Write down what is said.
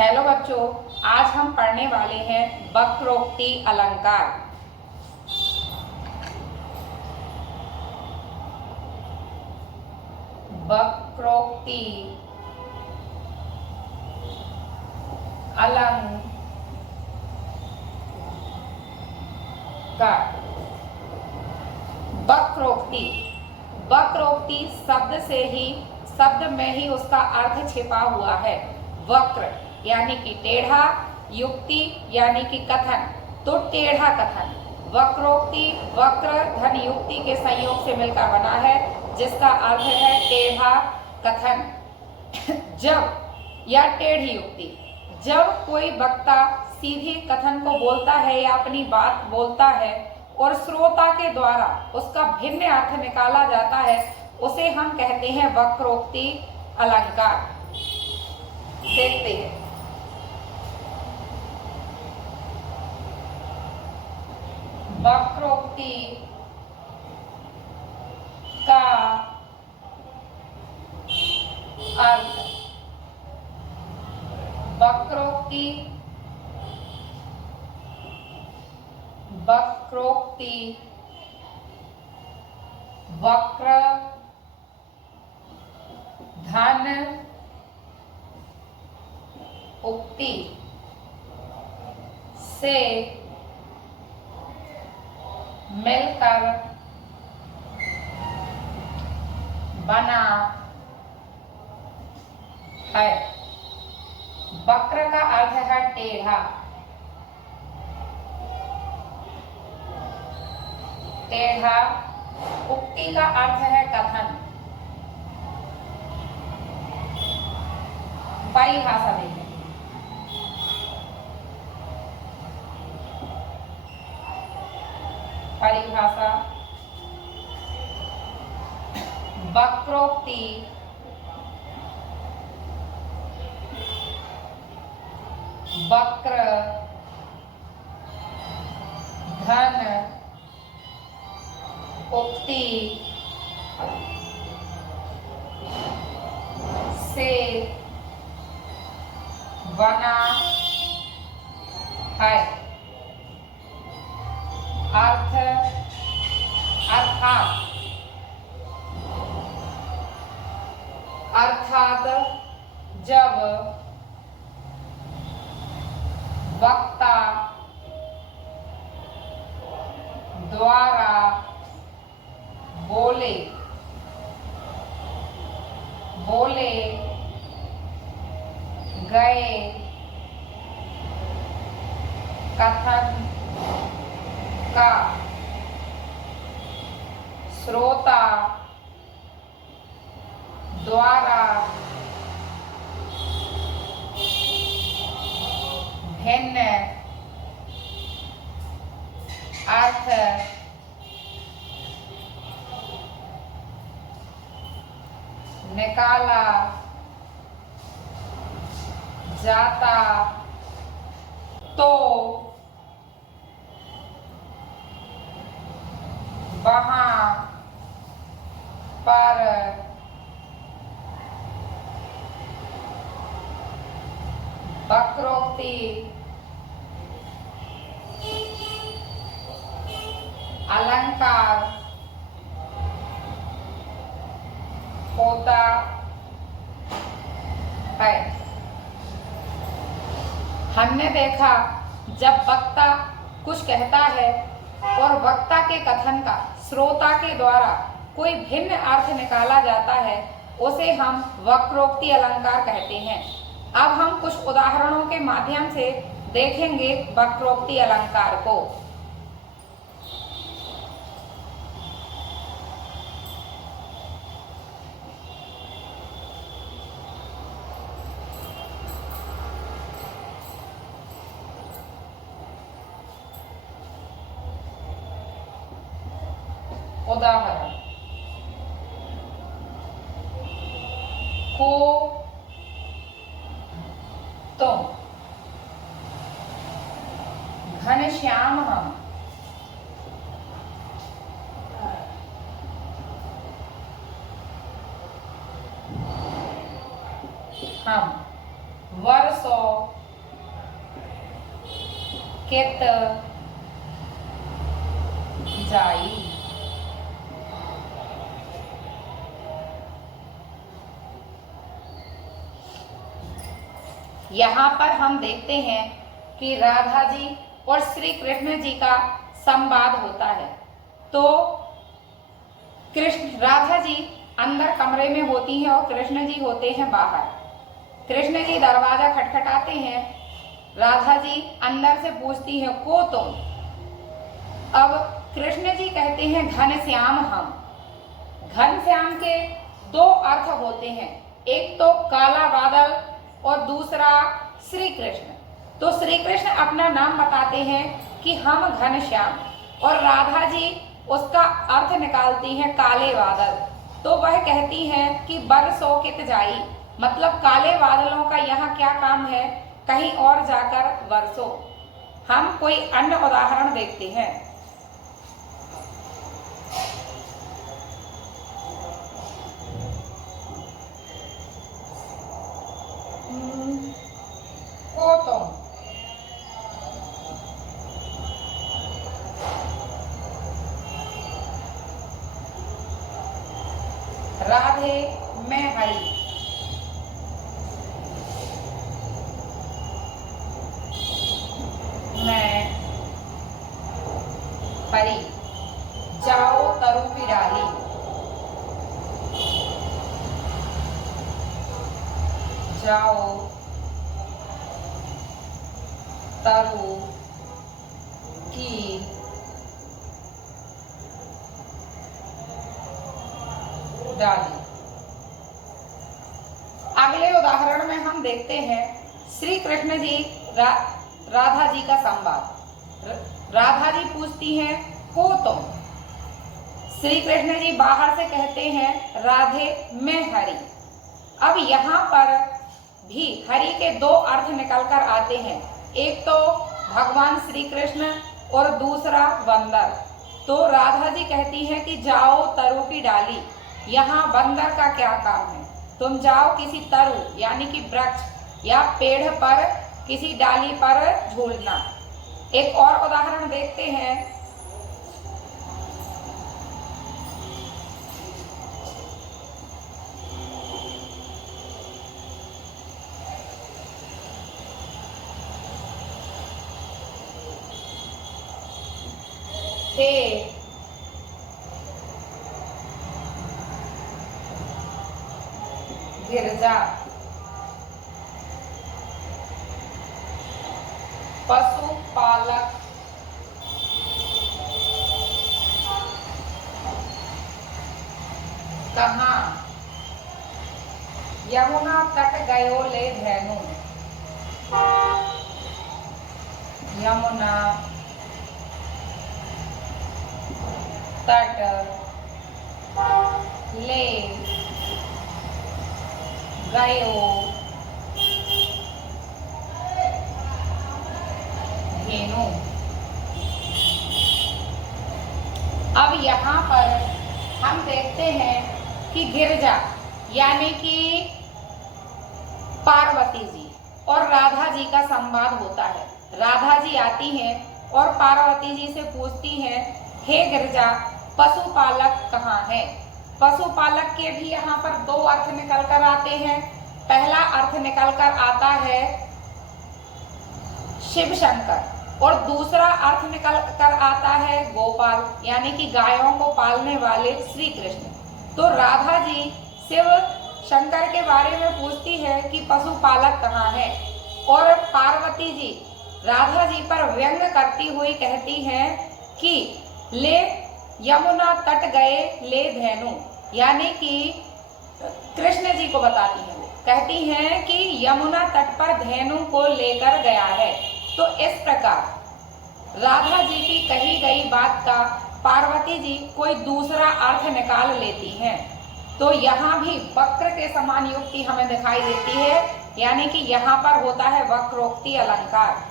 Hello बच्चों, आज हम पढ़ने वाले हैं वक्रोक्ति अलंकार। वक्रोक्ति अलंकार। वक्रोक्ति वक्रोक्ति शब्द में ही उसका अर्थ छिपा हुआ है। वक्र यानी कि टेढ़ा, युक्ति यानी कि कथन, तो टेढ़ा कथन। वक्रोक्ति वक्र धन युक्ति के संयोग से मिलकर बना है, जिसका अर्थ है टेढ़ा कथन। जब या टेढ़ी युक्ति, जब कोई वक्ता सीधे कथन को बोलता है या अपनी बात बोलता है और श्रोता के द्वारा उसका भिन्न अर्थ निकाला जाता है, उसे हम कहते हैं वक्रोक्ति अलंकार। देखते हैं। वक्रोक्ति का अर्थ। वक्रोक्ति वक्र धन उक्ति से मिलकर बना है। वक्र का अर्थ है टेढ़ा। टेढ़ा। उक्ति का अर्थ है कथन। परिभाषा देखें। परिभाषा। वक्रोक्ति वक्र धन उक्ति से बना है। अर्थात जब वक्ता द्वारा बोले गए कथन का श्रोता द्वारा भिन्न अर्थ निकाला जाता तो वहां पर वक्रोक्ति अलंकार होता है। हमने देखा, जब वक्ता कुछ कहता है और वक्ता के कथन का श्रोता के द्वारा कोई भिन्न अर्थ निकाला जाता है, उसे हम वक्रोक्ति अलंकार कहते हैं। अब हम कुछ उदाहरणों के माध्यम से देखेंगे वक्रोक्ति अलंकार को। उदाहरण। को तुम, घनश्याम हम, हम, वर्षों कित जाई। यहाँ पर हम देखते हैं कि राधा जी और श्री कृष्ण जी का संवाद होता है। तो राधा जी अंदर कमरे में होती हैं और कृष्ण जी होते हैं बाहर। कृष्ण जी दरवाजा खटखटाते हैं, राधा जी अंदर से पूछती हैं को तुम। अब कृष्ण जी कहते हैं घनश्याम हम। घनश्याम के दो अर्थ होते हैं, एक तो काला बादल और दूसरा श्री कृष्ण। तो श्री कृष्ण अपना नाम बताते हैं कि हम घनश्याम, और राधा जी उसका अर्थ निकालती हैं काले बादल। तो वह कहती हैं कि बरसो कित जाई, मतलब काले बादलों का यहाँ क्या काम है, कहीं और जाकर बरसो। हम कोई अन्य उदाहरण देखते हैं। को तुम, राधे मैं हरी, मैं हरी, जाओ तरु की डाली, जाओ तरु की डाली। अगले उदाहरण में हम देखते हैं श्री कृष्ण जी राधा जी का संवाद। राधा जी पूछती हैं को तुम। श्री कृष्ण जी बाहर से कहते हैं राधे मैं हरि। अब यहाँ पर भी हरि के दो अर्थ निकल कर आते हैं, एक तो भगवान श्री कृष्ण और दूसरा बंदर। तो राधा जी कहती हैं कि जाओ तरु की डाली। यहाँ बंदर का क्या काम है, तुम जाओ किसी तरु यानी कि वृक्ष या पेड़ पर किसी डाली पर झूलना। एक और उदाहरण देखते हैं। गिरजा पशुपालक कहाँ, यमुना तट गयो ले धेनु। यमुना तट ले गयो धेनु। अब यहाँ पर हम देखते हैं कि गिरजा यानी कि पार्वती जी और राधा जी का संवाद होता है। राधा जी आती हैं और पार्वती जी से पूछती हैं हे गिरजा पशुपालक कहाँ है। पशुपालक के भी यहाँ पर दो अर्थ निकल कर आते हैं। पहला अर्थ निकल कर आता है शिव शंकर और दूसरा अर्थ निकल कर आता है गोपाल यानी कि गायों को पालने वाले श्री कृष्ण। तो राधा जी शिव शंकर के बारे में पूछती है कि पशुपालक कहाँ है, और पार्वती जी राधा जी पर व्यंग करती हुई कहती हैं कि ले यमुना तट गए ले धेनु, यानी कि कृष्ण जी को बताती हैं, कहती हैं कि यमुना तट पर धेनु को लेकर गया है। तो इस प्रकार राधा जी की कही गई बात का पार्वती जी कोई दूसरा अर्थ निकाल लेती हैं। तो यहाँ भी वक्र के समान युक्ति हमें दिखाई देती है, यानी कि यहाँ पर होता है वक्रोक्ति अलंकार।